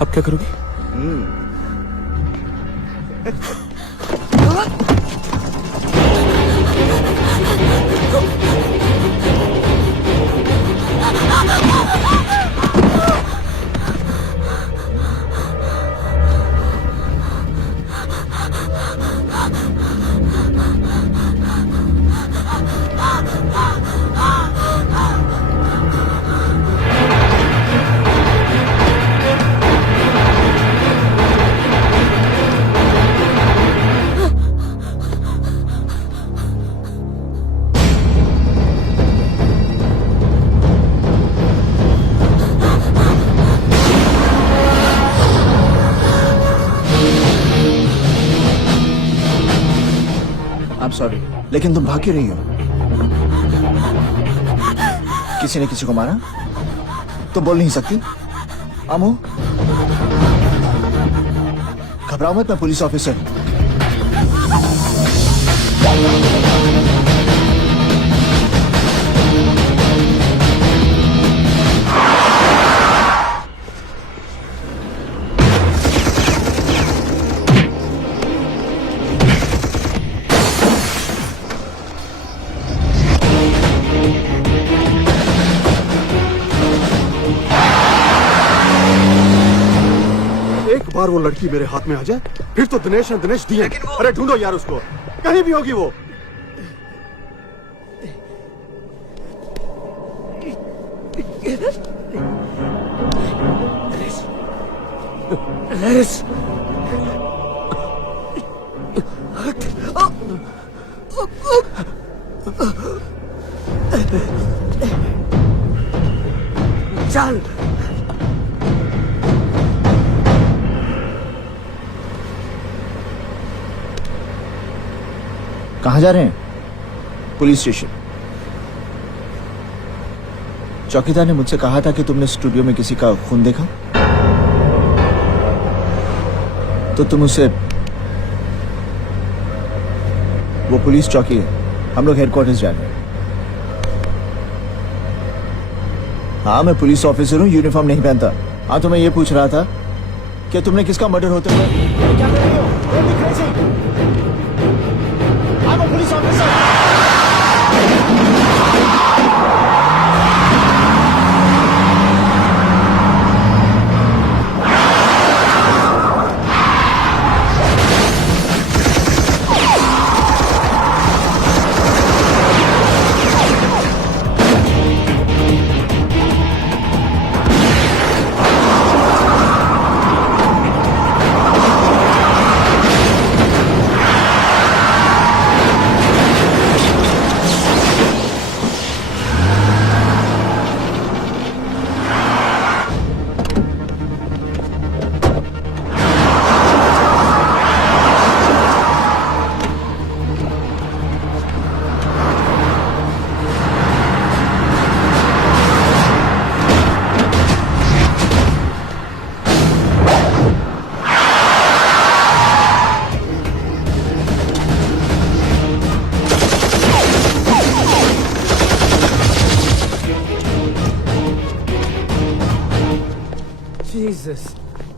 अब क्या करोगी? सॉरी, लेकिन तुम भाग क्यों रही हो? किसी ने किसी को मारा? तुम बोल नहीं सकती? अमू, घबराओ मत, मैं पुलिस ऑफिसर हूं। बार वो लड़की मेरे हाथ में आ जाए फिर तो दिनेश ने दिनेश दिए। अरे ढूंढो यार उसको, कहीं भी होगी वो। चल कहाँ जा रहे हैं? Police station. चौकीदार ने मुझसे कहा था कि तुमने स्टूडियो में किसी का खून देखा, तो तुम उसे, वो पुलिस चौकी है, हम लोग हेडक्वार्टर्स जा रहे हैं। हाँ, मैं पुलिस ऑफिसर हूँ, यूनिफॉर्म नहीं पहनता। हाँ, तो मैं ये पूछ रहा था कि तुमने किसका मर्डर होते हुए क्या कर रही हो? I'm a police officer.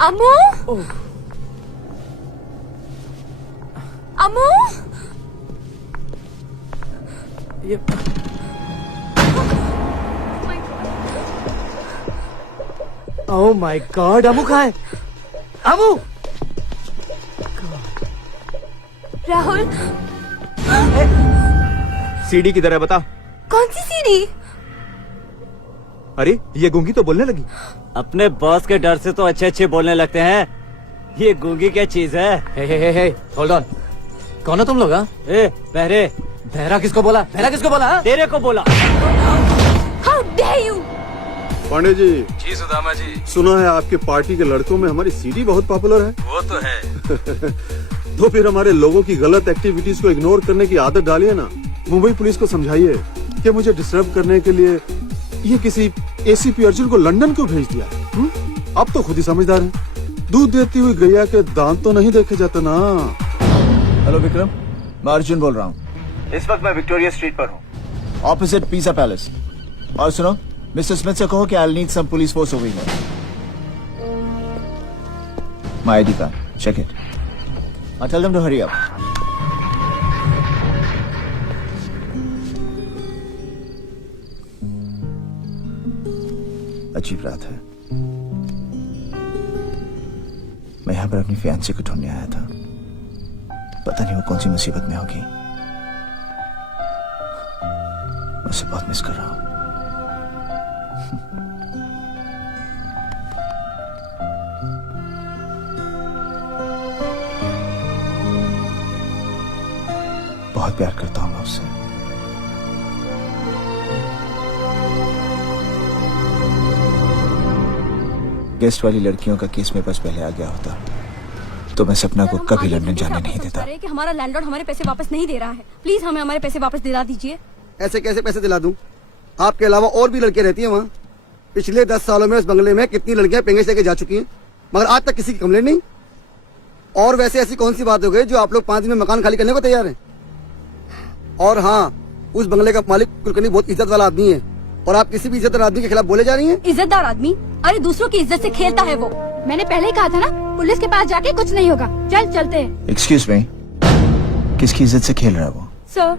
Amu, Amu, oh my God, Amu कहाँ है? अमू! राहुल, सीडी किधर है बता? कौन सी सीडी? अरे ये गूंगी तो बोलने लगी। अपने बॉस के डर से तो अच्छे अच्छे बोलने लगते हैं, ये गूंगी क्या चीज है? हे होल्ड ऑन, कौन हो तुम लोग? बहरे। बहरा किसको बोला? बहरा किसको बोला? तेरे को बोला। How dare you! Pandey ji. जी सुदामा जी। सुना है आपके पार्टी के लड़कों में हमारी सीडी बहुत पॉपुलर है। वो तो है। तो फिर हमारे लोगों की गलत एक्टिविटीज को इग्नोर करने की आदत डालिए ना। मुंबई पुलिस को समझाइए कि मुझे डिस्टर्ब करने के लिए ये किसी एसीपी अर्जुन को लंदन क्यों भेज दिया। अब तो खुद ही समझदार हैं। दूध देती हुई गैया के दांत तो नहीं देखे जाते ना। हेलो विक्रम, मैं अर्जुन बोल रहा हूँ। इस वक्त मैं विक्टोरिया स्ट्रीट पर हूँ, ऑपोजिट पिज़्ज़ा पैलेस। और सुनो, मिस्टर स्मिथ से कहो कि I need some police force over here. My ID card, check it. I tell them to hurry up. अजीब रात है। मैं यहां पर अपनी फियांसी को ढूंढने आया था। पता नहीं वो कौन सी मुसीबत में होगी। मैं उसे बहुत मिस कर रहा हूं। बहुत प्यार करता हूं मैं उससे। गेस्ट वाली लड़कियों का केस मेरे पास पहले आ गया होता तो मैं सपना को कभी लंदन जाने नहीं देता। कि हमारा लैंडलॉर्ड हमारे पैसे वापस नहीं दे रहा है, प्लीज हमें हमारे पैसे वापस दिला दीजिए। ऐसे कैसे पैसे दिला दूं? आपके अलावा और भी लड़कियां रहती हैं वहाँ। पिछले 10 सालों में उस बंगले में कितनी लड़कियां पेंगेज लेके जा चुकी हैं, मगर आज तक किसी की कंप्लेंट नहीं। और वैसे ऐसी कौन सी बात हो गई जो आप लोग 5 दिन में मकान खाली करने को तैयार हैं? और हाँ, उस बंगले का मालिक कुलकर्णी बहुत इज्जत वाला आदमी है और आप किसी भी इज्जतदार आदमी के खिलाफ बोले जा रही हैं। इज्जतदार आदमी? अरे दूसरों की इज्जत से खेलता है वो। मैंने पहले ही कहा था ना, पुलिस के पास जाके कुछ नहीं होगा। चल चलते हैं। एक्सक्यूज मी, किसकी इज्जत से खेल रहा है वो? सर।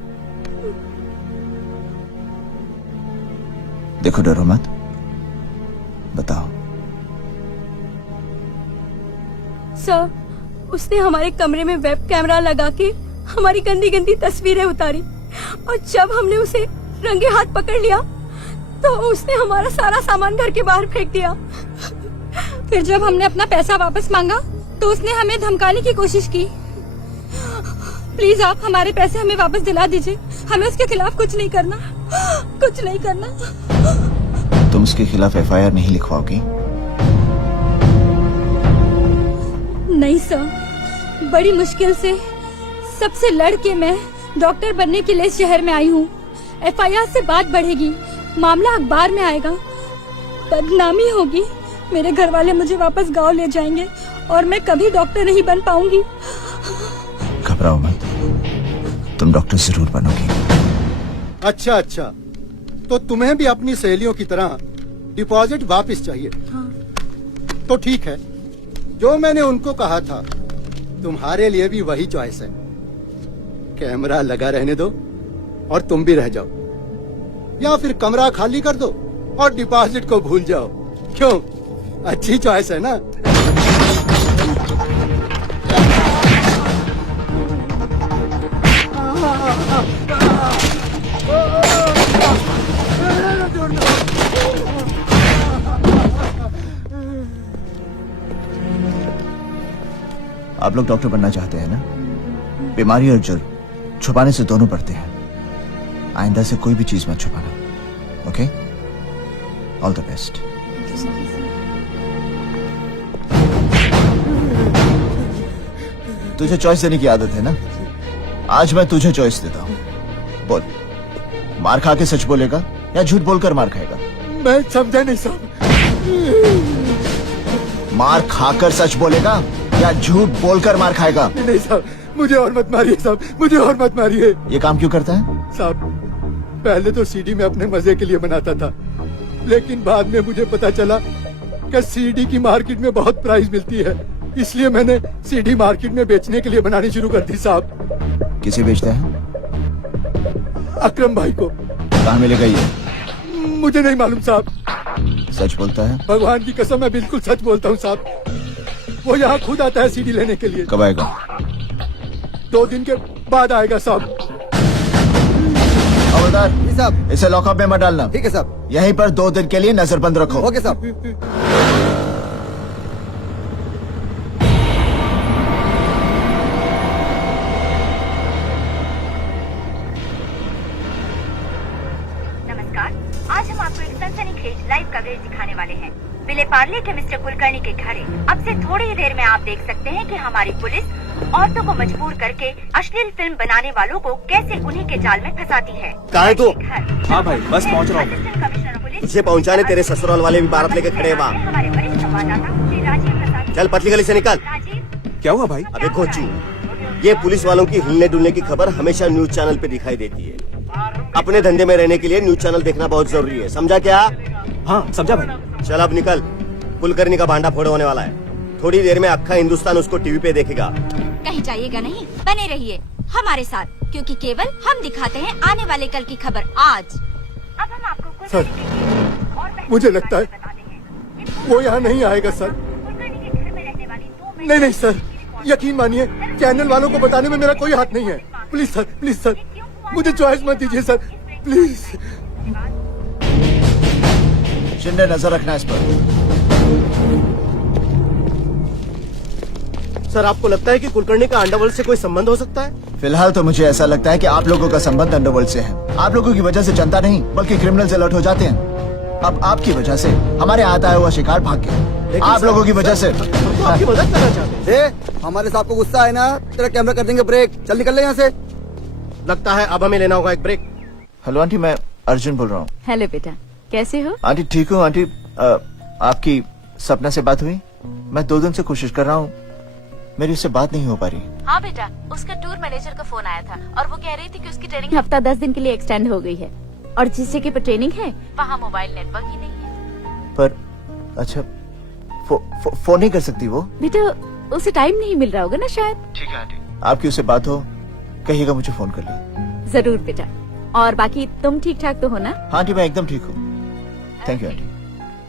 देखो, डरो मत, बताओ। सर, उसने हमारे कमरे में वेब कैमरा लगा के हमारी गंदी गंदी तस्वीरें उतारी और जब हमने उसे रंगे हाथ पकड़ लिया तो उसने हमारा सारा सामान घर के बाहर फेंक दिया। फिर जब हमने अपना पैसा वापस मांगा तो उसने हमें धमकाने की कोशिश की। प्लीज आप हमारे पैसे हमें वापस दिला दीजिए। हमें उसके खिलाफ कुछ नहीं करना, कुछ नहीं करना। तुम उसके खिलाफ एफआईआर नहीं लिखवाओगी? नहीं सर, बड़ी मुश्किल से सबसे लड़के मैं डॉक्टर बनने के लिए शहर में आई हूँ। एफआईआर से बात बढ़ेगी, मामला अखबार में आएगा, बदनामी होगी, मेरे घर वाले मुझे वापस गांव ले जाएंगे और मैं कभी डॉक्टर नहीं बन पाऊंगी। घबराओ मत, तुम डॉक्टर जरूर बनोगी। अच्छा अच्छा, तो तुम्हें भी अपनी सहेलियों की तरह डिपॉजिट वापस चाहिए? हाँ। तो ठीक है, जो मैंने उनको कहा था तुम्हारे लिए भी वही चॉइस है। कैमरा लगा रहने दो और तुम भी रह जाओ, या फिर कमरा खाली कर दो और डिपॉजिट को भूल जाओ। क्यों, अच्छी चॉइस है ना? आप लोग डॉक्टर बनना चाहते हैं ना? बीमारी और जुर्म छुपाने से दोनों बढ़ते हैं। आइंदा से कोई भी चीज मत छुपाना, ओके? All the best. तुझे चॉइस देने की आदत है ना? आज मैं तुझे चॉइस देता हूँ। बोल, मार खा के सच बोलेगा या झूठ बोलकर मार खाएगा? मैं समझा नहीं साहब। मार खाकर सच बोलेगा या झूठ बोलकर मार खाएगा? नहीं साहब, मुझे और मत मारिए साहब, मुझे और मत मारिए। ये काम क्यों करता है? साहब, पहले तो सीडी में अपने मजे के लिए बनाता था, लेकिन बाद में मुझे पता चला कि सीडी की मार्केट में बहुत प्राइस मिलती है, इसलिए मैंने सीडी मार्केट में बेचने के लिए बनानी शुरू कर दी साहब। किसे बेचता है? अकरम भाई को। कहाँ मिलेगा ये? मुझे नहीं मालूम साहब। सच बोलता है? भगवान की कसम, मैं बिल्कुल सच बोलता हूँ साहब। वो यहाँ खुद आता है सीडी लेने के लिए। कब आएगा? 2 दिन के बाद आएगा साहब। खबरदार, जी साहब। इसे लॉकअप में मत डालना। ठीक है साहब। यहीं पर 2 दिन के लिए नजरबंद रखो। ओके साहब। नमस्कार, आज हम आपको एक सनसनीखेज लाइव कवरेज दिखाने वाले हैं। विले पार्ले के मिस्टर कुलकर्णी के घर अब से थोड़ी ही देर में आप देख सकते हैं कि हमारी पुलिस औरतों को मजबूर करके अश्लील फिल्म बनाने वालों को कैसे उन्हीं के जाल में फंसाती है। कहाँ है तू? हाँ भाई, बस पहुँच रहा हूँ। कमिश्नर पुलिस तुझे पहुंचाने तेरे ससुराल वाले भी बारात लेके खड़े हैं वहाँ। हमारे वरिष्ठ संवाददाता श्री राजीव प्रसाद। चल पतली गली से निकल। राजीव, क्या हुआ भाई? अबे कोचू, ये पुलिस वालों की हिलने डुलने की खबर हमेशा न्यूज चैनल पे दिखाई देती है अपने धंधे में रहने के लिए न्यूज चैनल देखना बहुत जरूरी है, समझा क्या? हाँ समझा भाई। चल अब निकल, कुलकर्णी का भांडा फोड़ होने वाला है। थोड़ी देर में अक्खा हिंदुस्तान उसको टीवी पे देखेगा। कहीं जाइएगा नहीं, बने रहिए हमारे साथ, क्योंकि केवल हम दिखाते हैं आने वाले कल की खबर आज। अब हम आपको सर, मुझे लगता है वो यहाँ नहीं आएगा सर। नहीं सर, यकीन मानिए चैनल वालों को बताने में मेरा कोई हाथ नहीं है। प्लीज सर, मुझे चॉइस मत दीजिए सर, प्लीज। शिंदे नजर रखना इस पर। सर, आपको लगता है कि कुलकर्णी का अंडरवर्ल्ड से कोई संबंध हो सकता है? फिलहाल तो मुझे ऐसा लगता है कि आप लोगों का संबंध अंडरवर्ल्ड से है। आप लोगों की वजह से जनता नहीं बल्कि क्रिमिनल्स अलर्ट हो जाते हैं। अब आपकी वजह से हमारे हाथ आया हुआ शिकार भाग गया। आप लोगों की वजह से। आपकी मदद करना चाहते हैं। हमारे साहब को गुस्सा है ना, तेरा कैमरा कर देंगे ब्रेक। चल निकल ले यहाँ से। लगता है अब हमें लेना होगा एक ब्रेक। हेलो आंटी, मैं अर्जुन बोल रहा हूँ। हेलो बेटा, कैसे हो? आंटी ठीक हूँ आंटी। आपकी सपना से बात हुई? मैं 2 दिन से कोशिश कर रहा हूँ, मेरी उससे बात नहीं हो पा रही। हाँ बेटा, उसका टूर मैनेजर का फोन आया था और वो कह रही थी कि उसकी ट्रेनिंग हफ्ता 10 दिन के लिए एक्सटेंड हो गई है और जिस जगह पर ट्रेनिंग है वहाँ मोबाइल नेटवर्क ही नहीं है। पर अच्छा, फोन नहीं कर सकती वो? बेटा, उसे टाइम नहीं मिल रहा होगा ना शायद। ठीक है आंटी, आपकी उससे बात हो कहिएगा मुझे फोन कर ले। जरूर बेटा। और बाकी तुम ठीक ठाक तो हो ना? हाँ आंटी, मैं एकदम ठीक हूँ। Thank you aunty.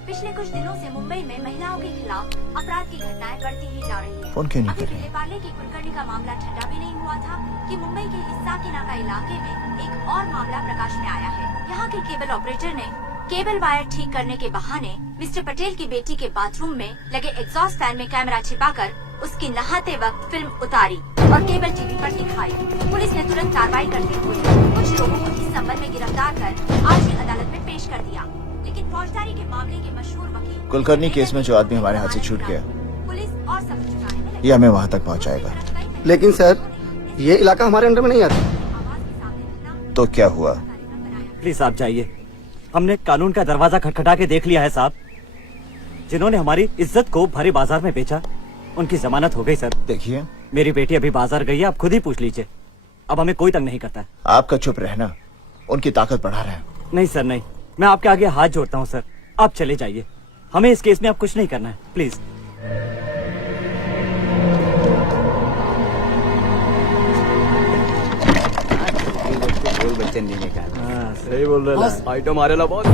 पिछले कुछ दिनों से मुंबई में महिलाओं के खिलाफ अपराध की घटनाएं बढ़ती ही जा रही है। फोन क्यों नहीं अभी कर रही? विलेपार्ले की कुलकर्णी का मामला ठंडा भी नहीं हुआ था कि मुंबई के हिस्साकीनाका इलाके में एक और मामला प्रकाश में आया है। यहाँ के केबल ऑपरेटर ने केबल वायर ठीक करने के बहाने मिस्टर पटेल की बेटी के बाथरूम में लगे एग्जॉस्ट फैन में कैमरा छिपाकर उसकी नहाते वक्त फिल्म उतारी और केबल टीवी पर दिखाई। पुलिस ने तुरंत कार्रवाई करते हुए कुछ लोगों को इस संबंध में गिरफ्तार कर आज ही अदालत में पेश कर दिया। लेकिन फौजदारी के मामले के मशहूर वकील कुलकर्णी केस में जो आदमी हमारे हाथ से छूट गया, पुलिस और सबूत जुटाने में लगी। ये हमें वहाँ तक पहुँचाएगा। लेकिन सर, ये इलाका हमारे अंडर में नहीं आता। तो क्या हुआ? प्लीज आप जाइए, हमने कानून का दरवाजा खटखटा के देख लिया है साहब। जिन्होंने हमारी इज्जत को भरे बाजार में बेचा, उनकी जमानत हो गई सर। देखिए, मेरी बेटी अभी बाजार गई है, आप खुद ही पूछ लीजिए। अब हमें कोई तंग नहीं करता है। आपका चुप रहना उनकी ताकत बढ़ा रहा है। नहीं सर नहीं, मैं आपके आगे हाथ जोड़ता हूँ सर, आप चले जाइए। हमें इस केस में अब कुछ नहीं करना है, प्लीज। सही बोल रहे हैं। आइटम आ रहा बहुत।